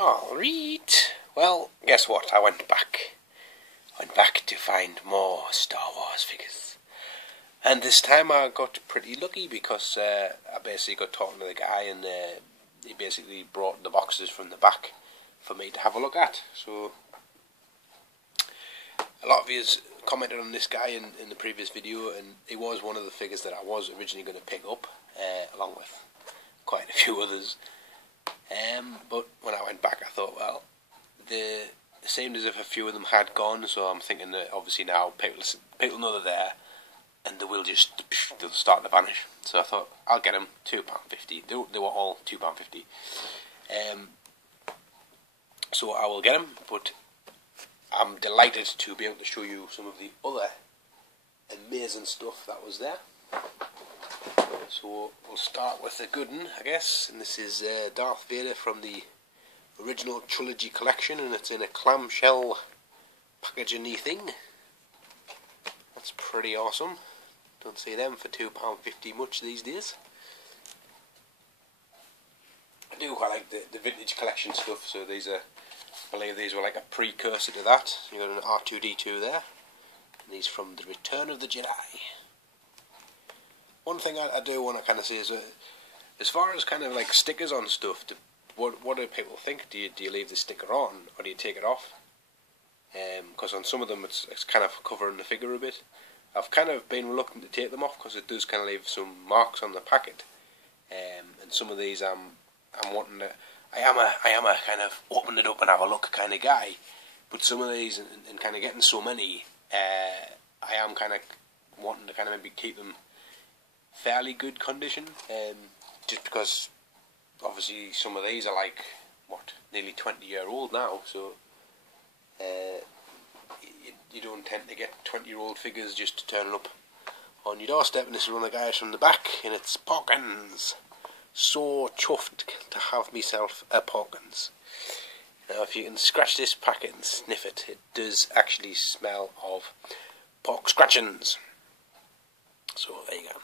Alright. Well, guess what? I went back. To find more Star Wars figures. And this time I got pretty lucky because I basically got talking to the guy and he basically brought the boxes from the back for me to have a look at. So a lot of you commented on this guy in the previous video, and it was one of the figures that I was originally going to pick up, along with quite a few others. But when I went back, I thought, well, it seemed as if a few of them had gone, so I'm thinking that obviously now people know they're there, and they'll start to vanish. So I thought, I'll get them, £2.50. They were all £2.50. So I will get them, but I'm delighted to be able to show you some of the other amazing stuff that was there. So we'll start with the good one, I guess, and this is Darth Vader from the original trilogy collection, and it's in a clamshell packaging-y thing. That's pretty awesome. Don't see them for £2.50 much these days. I do quite like the vintage collection stuff, so these are, I believe these were like a precursor to that. You got an R2-D2 there, and these from the Return of the Jedi. One thing I do want to kind of say is, as far as kind of like stickers on stuff, what do people think? Do you leave the sticker on, or do you take it off? Because on some of them it's kind of covering the figure a bit. I've kind of been reluctant to take them off because it does kind of leave some marks on the packet. And some of these I'm wanting to. I am a kind of open it up and have a look kind of guy. But some of these and kind of getting so many, I am kind of wanting to kind of maybe keep them fairly good condition, just because obviously some of these are like nearly 20-year-old now, so you don't tend to get 20-year-old figures just to turn up on your doorstep. And this is one of the guys from the back, and it's Porkins. So chuffed to have myself a Porkins. Now if you can scratch this packet and sniff it, it does actually smell of pork scratchings. So there you go.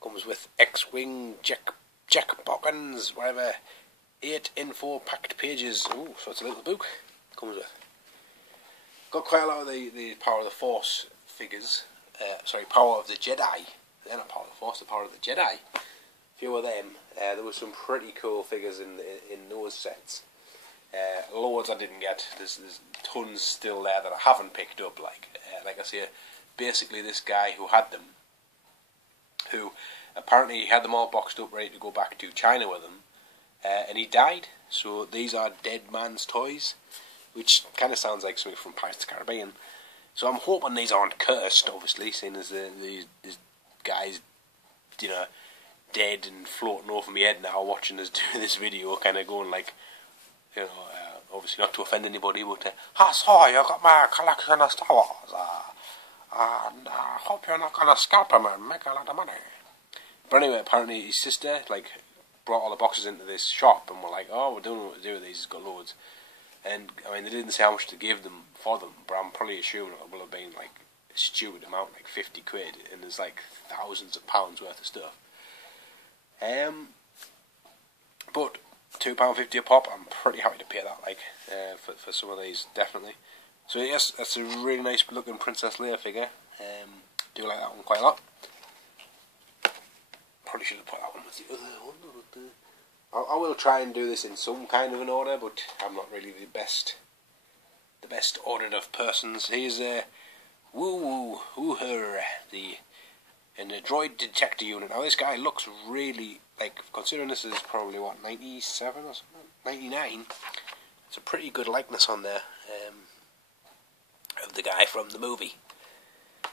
Comes with X-Wing, Jack Porkins, whatever, 8 info packed pages. Ooh, so it's a little book. Comes with. Got quite a lot of the Power of the Force figures. Power of the Jedi. They're not Power of the Force, the Power of the Jedi. A few of them. There were some pretty cool figures in those sets. Loads I didn't get. There's tons still there that I haven't picked up. Like I say, basically this guy who had them, who apparently had them all boxed up ready to go back to China with them, and he died. So these are dead man's toys, which kind of sounds like something from Pirates of the Caribbean. So I'm hoping these aren't cursed, obviously, seeing as these guys, dead and floating over my head now, watching us do this video, kind of going like, obviously not to offend anybody, but so you got my collection of Star Wars, and I hope you're not gonna scalp them and make a lot of money. But anyway, apparently his sister brought all the boxes into this shop and were like, oh, we don't know what to do with these, he's got loads. And I mean, they didn't say how much to give them for them, but I'm probably assuming it will have been like a stupid amount, like 50 quid, and there's like thousands of pounds worth of stuff. But £2.50 a pop, I'm pretty happy to pay that, for some of these, definitely. So yes, that's a really nice looking Princess Leia figure. Do like that one quite a lot. Probably should have put that one with the other one. But, I will try and do this in some kind of an order, but I'm not really the best ordered of persons. Here's Woo-Her, in the droid detector unit. Now this guy looks really, considering this is probably 97 or something, 99. It's a pretty good likeness on there of the guy from the movie.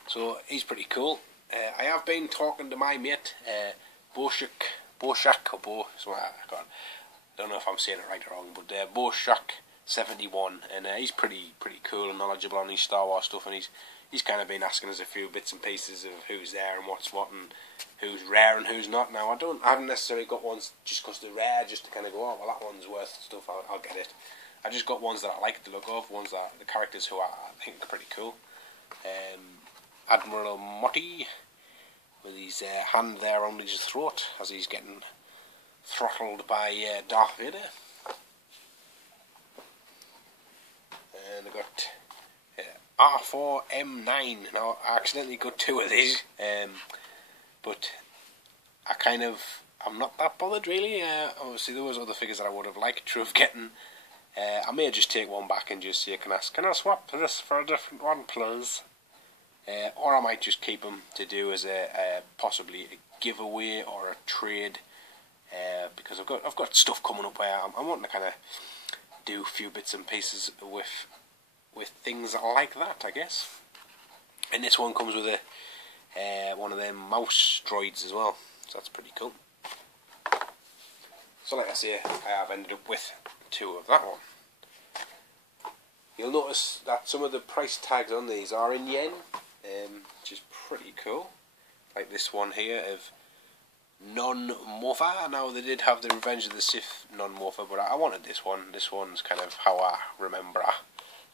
So he's pretty cool. I have been talking to my mate, Boshak, I don't know if I'm saying it right or wrong, but Boshak71, and he's pretty cool and knowledgeable on his Star Wars stuff, and he's kind of been asking us a few bits and pieces of who's there and what's what, and who's rare and who's not. Now I haven't necessarily got ones just because they're rare, just to kind of go, oh well, that one's worth stuff, I'll get it. I just got ones that I like the look of, ones that the characters who I think are pretty cool. Admiral Motti, with his hand there on his throat as he's getting throttled by Darth Vader. R4M9. Now, I accidentally got two of these, but I'm not that bothered really. Obviously, there was other figures that I would have liked to have gotten. I may just take one back and just say, can I swap this for a different one, please? Or I might just keep them to do as possibly a giveaway or a trade, because I've got stuff coming up where I'm wanting to kind of do a few bits and pieces with things like that, I guess. And this one comes with one of them mouse droids as well, so that's pretty cool. So like I say, I have ended up with two of that one. You'll notice that some of the price tags on these are in yen, which is pretty cool. Like this one here of Non-Mofa. Now they did have the Revenge of the Sith Non-Mofa, but I wanted this one. This one's kind of how I remember her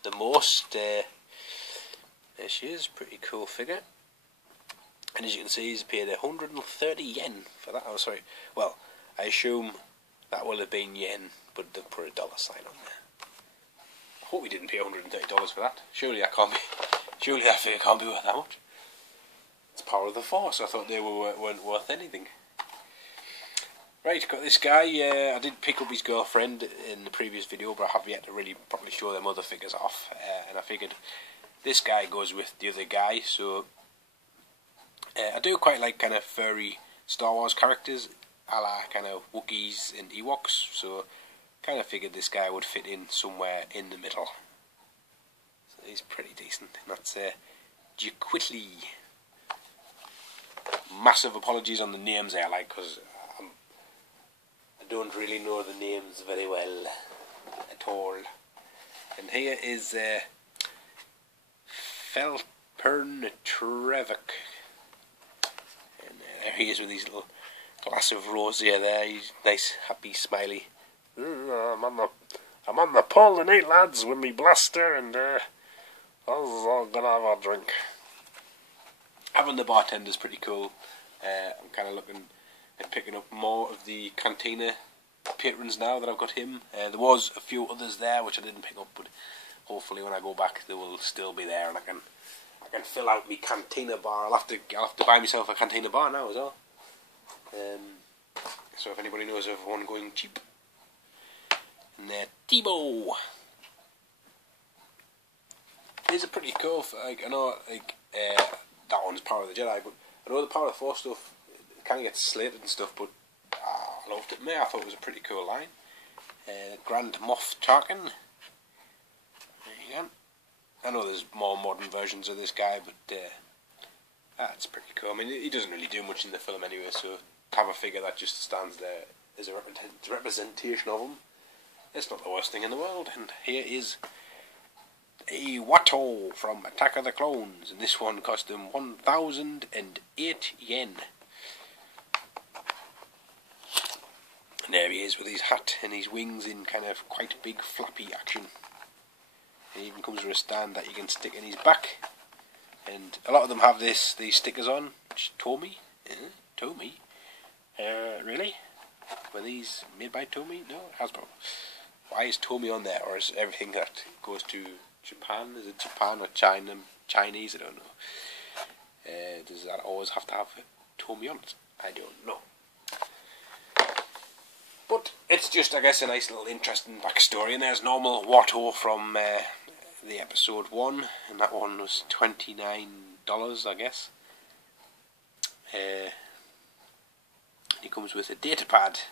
the most. There she is, pretty cool figure. And as you can see, he's paid 130 yen for that. Oh, sorry. Well, I assume that will have been yen, but they put a dollar sign on there. I hope we didn't pay $130 for that. Surely that figure can't be worth that much. It's Power of the Force. I thought they weren't worth anything. Right, got this guy. I did pick up his girlfriend in the previous video, but I have yet to really properly show them other figures off. And I figured this guy goes with the other guy, so I do quite like kind of furry Star Wars characters, a la kind of Wookiees and Ewoks, so kind of figured this guy would fit in somewhere in the middle. So he's pretty decent. And that's Jaquitli. Massive apologies on the names there, like, because I don't really know the names very well at all. And here is Felpern Trevik. And there he is with his little glass of rosé there. He's nice, happy, smiley. I'm on the pole tonight, lads, with me blaster, and I'm gonna have a drink. Having the bartender's pretty cool. I'm kind of looking at picking up more of the Cantina patrons now that I've got him. There was a few others there which I didn't pick up, but hopefully when I go back they will still be there, and I can fill out my Cantina bar. I'll have to buy myself a Cantina bar now as well. So if anybody knows of one going cheap. And Tebow. These are pretty cool. I know that one's Power of the Jedi, but I know the Power of the Force stuff kind of gets slated and stuff, but I loved it. I thought it was a pretty cool line. Grand Moff Tarkin. There you go. I know there's more modern versions of this guy, but that's pretty cool. I mean, he doesn't really do much in the film anyway, so to have a figure that just stands there as a representation of him, it's not the worst thing in the world. And here is a Watto from Attack of the Clones, and this one cost him 1,008 yen. And there he is with his hat and his wings in kind of quite big flappy action. And he even comes with a stand that you can stick in his back. And a lot of them have these stickers on, which Tomy? Tomy? Really? Were these made by Tomy? No, Hasbro. Why is Tomy on there, or is everything that goes to Japan? Is it Japan or China? Chinese? I don't know. Does that always have to have Tomy on it? I don't know. But it's just, I guess, a nice little interesting backstory. And there's normal Watto from the episode 1, and that one was $29, I guess. He comes with a datapad,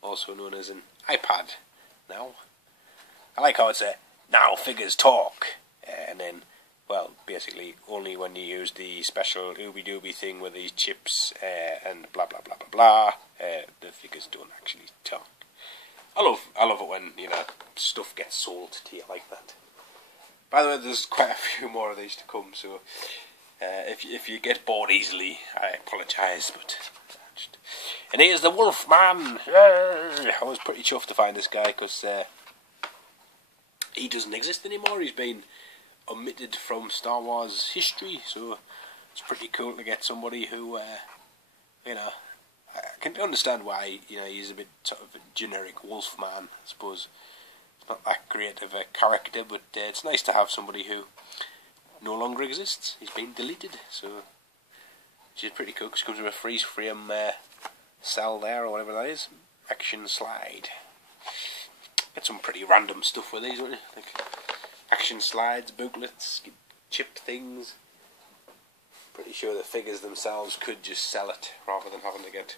also known as an iPad. Now, I like how it's now figures talk, and then, well, basically only when you use the special ooby-dooby thing with these chips and blah blah blah blah blah, the figures don't actually talk. I love it when, you know, stuff gets sold to you like that. By the way, there's quite a few more of these to come, so if you get bored easily, I apologise, but. And here's the Wolfman. Yay! I was pretty chuffed to find this guy because he doesn't exist anymore. He's been omitted from Star Wars history, so it's pretty cool to get somebody who, you know, I can understand why, you know, he's a bit sort of a generic Wolfman. I suppose it's not that great of a character, but it's nice to have somebody who no longer exists. He's been deleted, so which is pretty cool. Because it comes with a freeze frame cell there, or whatever that is. Action slide. Get some pretty random stuff with these, won't you? Like action slides, booklets, chip things. Pretty sure the figures themselves could just sell it rather than having to get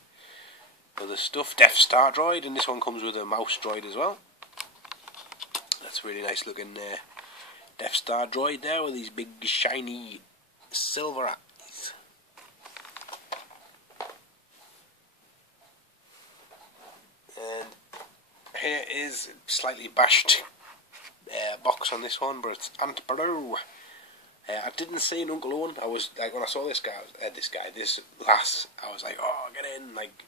other stuff. Death Star droid, and this one comes with a mouse droid as well. That's a really nice looking Death Star droid there with these big shiny silver eyes. And here is slightly bashed box on this one, but it's Aunt Beru. I didn't see an Uncle Owen. I was like, when I saw this lass, I was like, oh, get in, like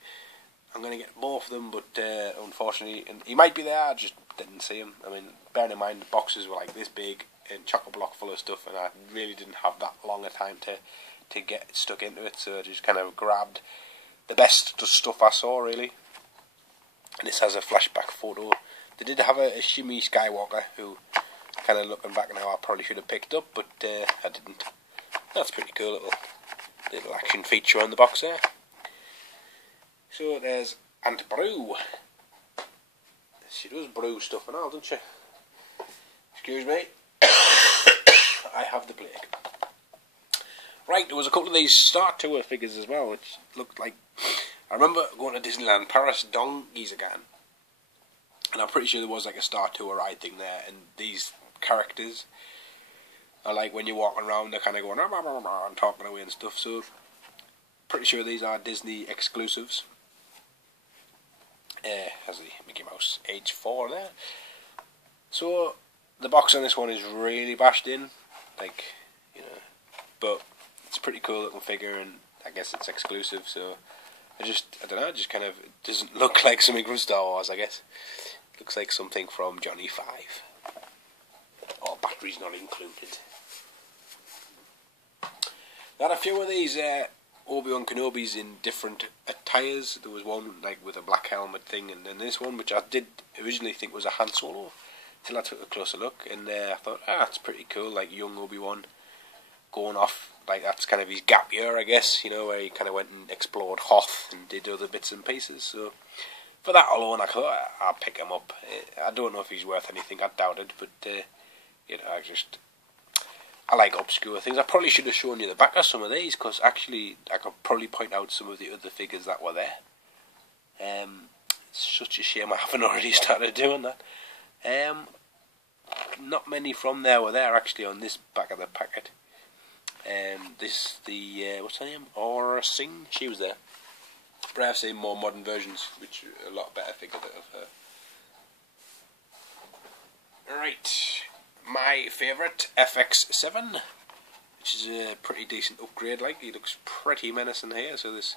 I'm gonna get both of them, but unfortunately, and he might be there. I just didn't see him. I mean, bearing in mind the boxes were like this big and chock-a-block full of stuff, and I really didn't have that long a time to get stuck into it. So I just kind of grabbed the best stuff I saw, really. And this has a flashback photo. They did have a Shimmy Skywalker, who, kind of looking back now, I probably should have picked up, but I didn't. That's pretty cool, little action feature on the box there. So there's Aunt Beru. She does brew stuff and all, doesn't she? Excuse me. I have the plague. Right, there was a couple of these Star Tour figures as well, which looked like... I remember going to Disneyland Paris donkeys again, and I'm pretty sure there was like a Star Tour ride thing there, and these characters are like, when you're walking around, they're kind of going and talking away and stuff, so pretty sure these are Disney exclusives. Has the Mickey Mouse age 4 there. So the box on this one is really bashed in, like, you know, but it's a pretty cool looking figure, and I guess it's exclusive, so I don't know, it just kind of, it doesn't look like something from Star Wars, I guess. It looks like something from Johnny 5. Or batteries not included. Got a few of these Obi-Wan Kenobis in different attires. There was one like with a black helmet thing, and then this one, which I did originally think was a Han Solo, till I took a closer look, and I thought, that's pretty cool, like young Obi-Wan going off, like that's kind of his gap year, I guess, you know, where he kind of went and explored Hoth and did other bits and pieces. So for that alone, I thought I'll pick him up. I don't know if he's worth anything, I doubt it, but you know, I like obscure things. I probably should have shown you the back of some of these, because actually I could probably point out some of the other figures that were there. It's such a shame I haven't already started doing that. Not many from there were there actually on this back of the packet. What's her name? Aura Singh, she was there. But I've seen more modern versions, which are a lot better figure of her. Right, my favourite, FX7, which is a pretty decent upgrade. Like, he looks pretty menacing here. So this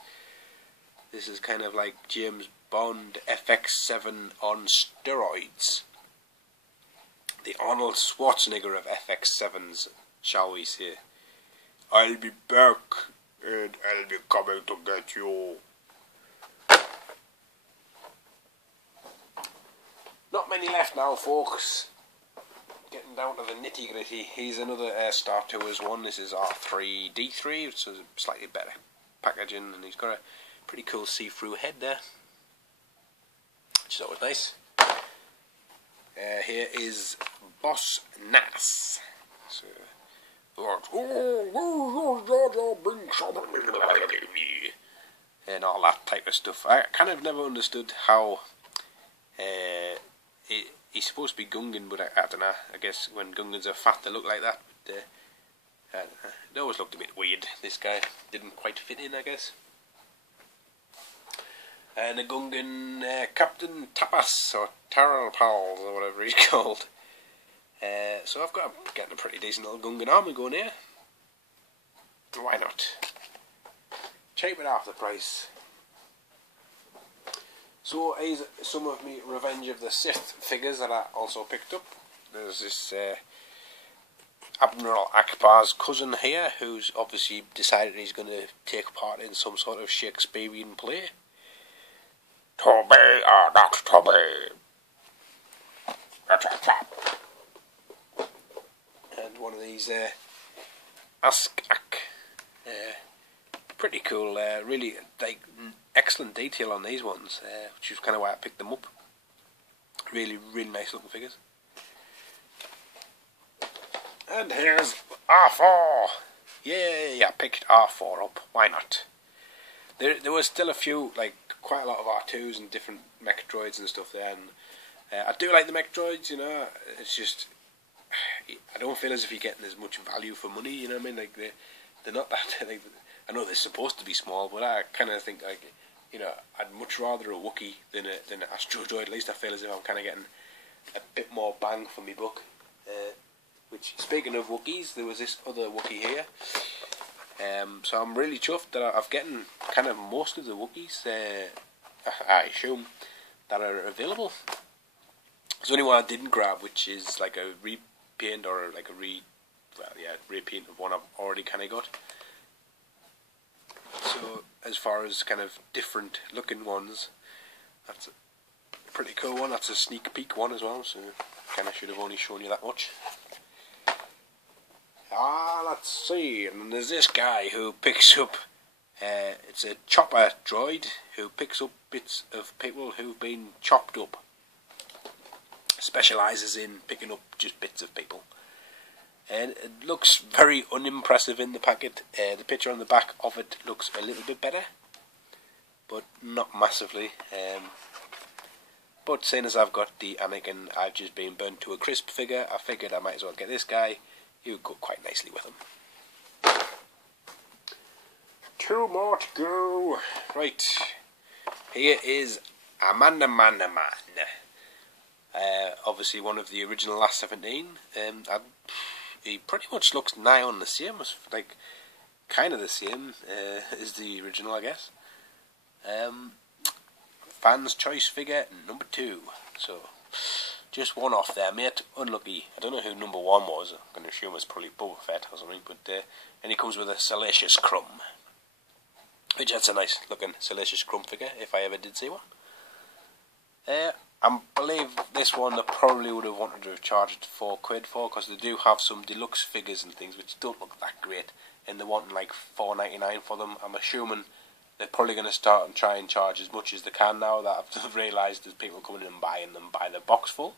is kind of like James Bond FX7 on steroids. The Arnold Schwarzenegger of FX7s, shall we say. I'll be back, and I'll be coming to get you. Not many left now, folks. Getting down to the nitty gritty. Here's another Star Tours one. This is R3D3, which is slightly better packaging, and he's got a pretty cool see-through head there, which is always nice. Here is Boss Nass. So, and all that type of stuff. I kind of never understood how he's supposed to be Gungan, but I don't know. I guess when Gungans are fat, they look like that. But I don't know. It always looked a bit weird. This guy didn't quite fit in, I guess. And a Gungan Captain Tapas, or Taral Pals, or whatever he's called. So I've got getting a pretty decent little Gungan army going here. Why not? Cheap it half the price. So here's some of me Revenge of the Sith figures that I also picked up. There's this Admiral Akbar's cousin here, who's obviously decided he's going to take part in some sort of Shakespearean play. To be or not to be. And one of these Askak. Pretty cool. Really, like, excellent detail on these ones, which is kind of why I picked them up. Really, really nice looking figures. And here's R4. Yay! I picked R4 up. Why not? There was still a few, like quite a lot of R2s and different mech droids and stuff there. And I do like the mech droids. You know, it's just I don't feel as if you're getting as much value for money. You know what I mean? Like they're not that. Like, I know they're supposed to be small, but I kind of think, like, you know, I'd much rather a Wookiee than an Astro Droid. At least I feel as if I'm kind of getting a bit more bang for my buck. Which, speaking of Wookiees, there was this other Wookiee here. So I'm really chuffed that I've gotten kind of most of the Wookiees, I assume, that are available. There's only one I didn't grab, which is like a repaint or like a repaint of one I've already kind of got. So as far as kind of different looking ones, that's a pretty cool one. That's a sneak peek one as well, so kind of should have only shown you that much. Let's see, and there's this guy who picks up, it's a chopper droid who picks up bits of people who've been chopped up. Specialises in picking up just bits of people. And it looks very unimpressive in the packet. The picture on the back of it looks a little bit better, but not massively. But seeing as I've got the Anakin I've just been burnt to a crisp figure, I figured I might as well get this guy. He would go quite nicely with him. 2 more to go. Right, here is Amanda Man. Obviously one of the original last 17. He pretty much looks nigh on the same, like kind of the same as the original, I guess. Fans' choice figure number 2. So just one off there, mate. Unlucky. I don't know who number 1 was. I'm going to assume it's probably Boba Fett or something. But and he comes with a Salacious Crumb, which that's a nice looking Salacious Crumb figure if I ever did see one. I believe this one they probably would have wanted to have charged £4 for, because they do have some deluxe figures and things which don't look that great, and they're wanting like $4.99 for them. I'm assuming they're probably going to start and try and charge as much as they can now that I've realised there's people coming in and buying them by the box full.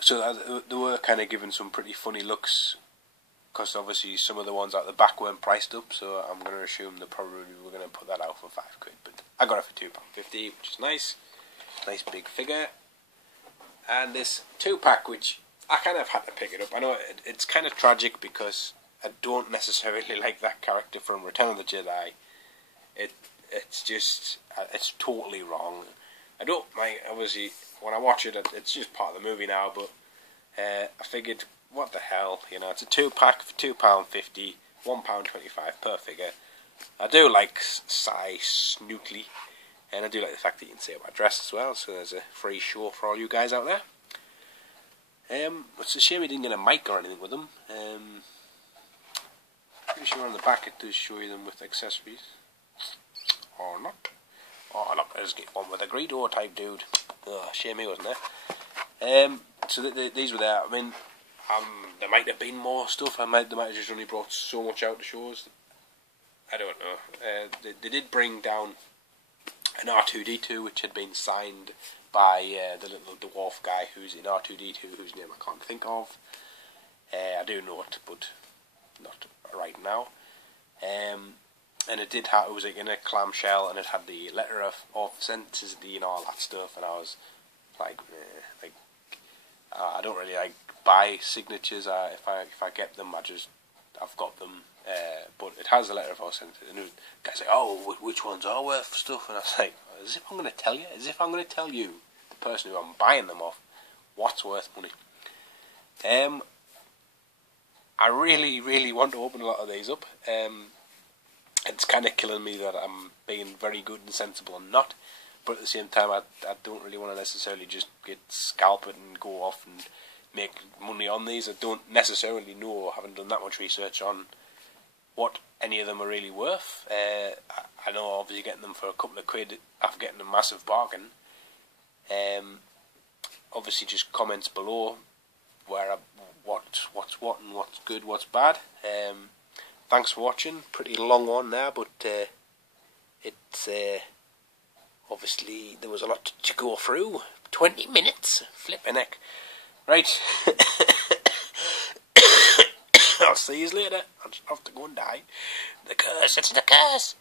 So they were kind of given some pretty funny looks, because obviously some of the ones out the back weren't priced up, so I'm going to assume they probably were going to put that out for £5. But I got it for £2.50, which is nice. Nice big figure. And this 2-pack, which I kind of had to pick it up. I know it's kind of tragic because I don't necessarily like that character from Return of the Jedi. It's just, it's totally wrong. I don't mind, obviously, when I watch it, it's just part of the movie now, but I figured, what the hell, you know, it's a 2-pack for £2.50, £1.25 per figure. I do like Cy Snootley, and I do like the fact that you can see my dress as well, so there's a free show for all you guys out there. It's a shame he didn't get a mic or anything with them. Pretty sure on the back it does show you them with accessories. Or not. Oh look, there's one with a Greedo type dude. Oh, shame he wasn't there. So these were there. I mean, there might have been more stuff. They might have just only brought so much out to shows. I don't know. They did bring down an R2-D2 which had been signed by the little dwarf guy who's in R2-D2, whose name I can't think of. I do know it, but not right now. And it did have, it was like in a clamshell, and it had the letter of authenticity and all that stuff. And I was like, I don't really like buy signatures. If I get them, I've got them. But it has a letter of authenticity. And the guy's like, oh, which ones are worth stuff? And I was like, as if I'm going to tell you, as if I'm going to tell you, the person who I'm buying them off, what's worth money. I really, really want to open a lot of these up. It's kind of killing me that I'm being very good and sensible and not, but at the same time I don't really want to necessarily just get scalped and go off and make money on these. I don't necessarily know, I haven't done that much research on what any of them are really worth. I know obviously getting them for a couple of quid after getting a massive bargain. Obviously just comments below what what's what and what's good, what's bad. Thanks for watching. Pretty long one now, but it's obviously there was a lot to go through. 20 minutes, flipping heck. Right. I'll see you later. I'll just have to go and die. The curse, it's the curse.